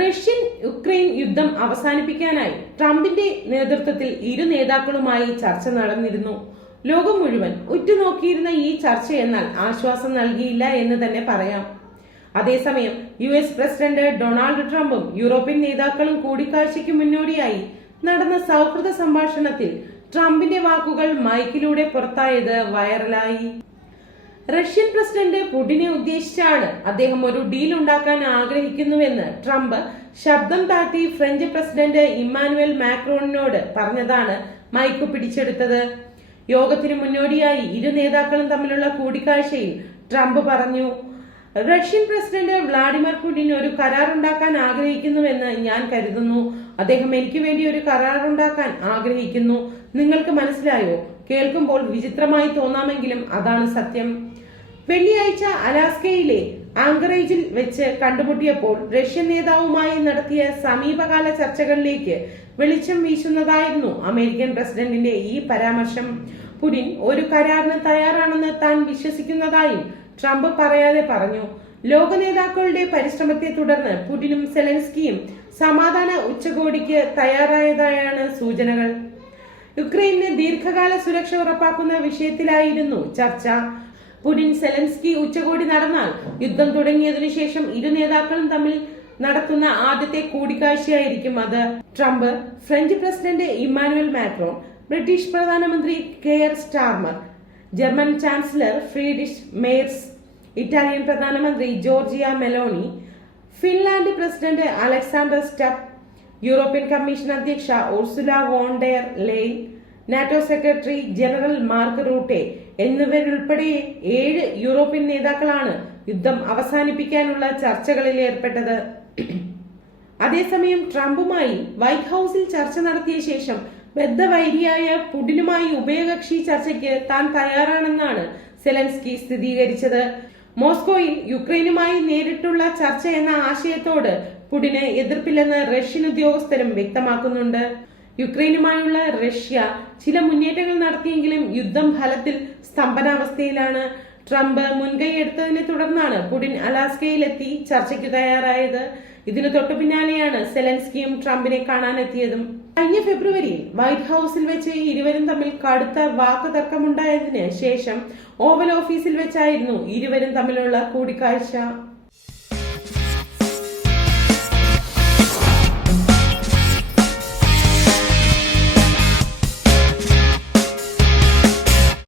Russian Ukraine യുദ്ധം അവസാനിപ്പിക്കാനായി ട്രംപിന്റെ നേതൃത്വത്തിൽ ഇരു നേതാക്കളുമായി ചർച്ച നടന്നിരുന്നു. ലോകം മുഴുവൻ ഉറ്റുനോക്കിയിരുന്ന ഈ ചർച്ച എന്നാൽ ആശ്വാസം നൽകിയില്ല എന്ന് തന്നെ പറയാം. അതേസമയം യു എസ് പ്രസിഡന്റ് ഡൊണാൾഡ് ട്രംപും യൂറോപ്യൻ നേതാക്കളും കൂടിക്കാഴ്ചയ്ക്ക് മുന്നോടിയായി നടന്ന സൗഹൃദ സംഭാഷണത്തിൽ ട്രംപിന്റെ വാക്കുകൾ മൈക്കിലൂടെ പുറത്തായത് വൈറലായി. റഷ്യൻ പ്രസിഡന്റ് പുടിനെ ഉദ്ദേശിച്ചാണ് അദ്ദേഹം ഒരു ഡീൽ ഉണ്ടാക്കാൻ ആഗ്രഹിക്കുന്നുവെന്ന് ട്രംപ് ശബ്ദം താഴ്ത്തി ഫ്രഞ്ച് പ്രസിഡന്റ് ഇമ്മാനുവൽ മാക്രോണിനോട് പറഞ്ഞതാണ് മൈക്ക് പിടിച്ചെടുത്തത്. യോഗത്തിന് മുന്നോടിയായി ഇരു നേതാക്കളും തമ്മിലുള്ള കൂടിക്കാഴ്ചയിൽ ട്രംപ് പറഞ്ഞു റഷ്യൻ പ്രസിഡന്റ് വ്ളാഡിമിർ പുടിൻ ഒരു കരാർ ഉണ്ടാക്കാൻ ആഗ്രഹിക്കുന്നുവെന്ന് ഞാൻ കരുതുന്നു. അദ്ദേഹം എനിക്ക് വേണ്ടി ഒരു കരാർ ഉണ്ടാക്കാൻ ആഗ്രഹിക്കുന്നു. നിങ്ങൾക്ക് മനസ്സിലായോ? കേൾക്കുമ്പോൾ വിചിത്രമായി തോന്നാമെങ്കിലും അതാണ് സത്യം. വെള്ളിയാഴ്ച അലാസ്കയിലെ ആങ്കറേജിൽ വെച്ച് കണ്ടുമുട്ടിയപ്പോൾ റഷ്യൻ നേതാവുമായി നടത്തിയ സമീപകാല ചർച്ചകളിലേക്ക് വെളിച്ചം വീശുന്നതായിരുന്നു അമേരിക്കൻ പ്രസിഡന്റിന്റെ ഈ പരാമർശം. പുടിൻ ഒരു കരാറിന് തയ്യാറാണെന്ന് താൻ വിശ്വസിക്കുന്നതായും ട്രംപ് പറയാതെ പറഞ്ഞു. ലോക നേതാക്കളുടെ പരിശ്രമത്തെ തുടർന്ന് പുടിനും സെലൻസ്കിയും സമാധാന ഉച്ചകോടിക്ക് തയ്യാറായതായാണ് സൂചനകൾ. യുക്രൈന് ദീർഘകാല സുരക്ഷ ഉറപ്പാക്കുന്ന വിഷയത്തിലായിരുന്നു ചർച്ച. പുടിൻ സെലൻസ്കി ഉച്ചകോടി നടന്നാൽ യുദ്ധം തുടങ്ങിയതിനു ശേഷം ഇരു നേതാക്കളും തമ്മിൽ നടത്തുന്ന ആദ്യത്തെ കൂടിക്കാഴ്ചയായിരിക്കും അത്. Trump French president Emmanuel Macron British പ്രധാനമന്ത്രി Keir Starmer German chancellor Friedrich Merz Italian പ്രധാനമന്ത്രി Giorgia Meloni Finland president Alexander Stubb European Commission അധ്യക്ഷ Ursula von der Leyen NATO secretary general Mark Rutte എന്നിവരുൾപ്പെടെ ഏഴ് യൂറോപ്യൻ നേതാക്കളാണ് യുദ്ധം അവസാനിപ്പിക്കാനുള്ള ചർച്ചകളിൽ ഏർപ്പെട്ടത്. അതേസമയം ട്രംപുമായി വൈറ്റ് ഹൌസിൽ ചർച്ച നടത്തിയ ശേഷം ബദ്ധവൈരിയായ പുടിനുമായി ഉഭയകക്ഷി ചർച്ചയ്ക്ക് താൻ തയ്യാറാണെന്നാണ് സെലൻസ്കി സ്ഥിരീകരിച്ചത്. മോസ്കോയിൽ യുക്രൈനുമായി നേരിട്ടുള്ള ചർച്ച എന്ന ആശയത്തോട് പുടിന് എതിർപ്പില്ലെന്ന് റഷ്യൻ ഉദ്യോഗസ്ഥരും വ്യക്തമാക്കുന്നുണ്ട്. യുക്രൈനുമായുള്ള റഷ്യ ചില മുന്നേറ്റങ്ങൾ നടത്തിയെങ്കിലും യുദ്ധം ഫലത്തിൽ സ്തംഭനാവസ്ഥയിലാണ്. ട്രംപ് മുൻകൈയെടുത്തതിനെ തുടർന്നാണ് പുടിൻ അലാസ്കയിലെത്തി ചർച്ചയ്ക്ക് തയ്യാറായത്. ഇതിനു തൊട്ടു പിന്നാലെയാണ് സെലൻസ്കിയും ട്രംപിനെ കാണാനെത്തിയതും. കഴിഞ്ഞ ഫെബ്രുവരിയിൽ വൈറ്റ് ഹൌസിൽ വെച്ച് ഇരുവരും തമ്മിൽ കടുത്ത വാക്ക് തർക്കമുണ്ടായതിന് ശേഷം ഓവൽ ഓഫീസിൽ വെച്ചായിരുന്നു ഇരുവരും തമ്മിലുള്ള കൂടിക്കാഴ്ച.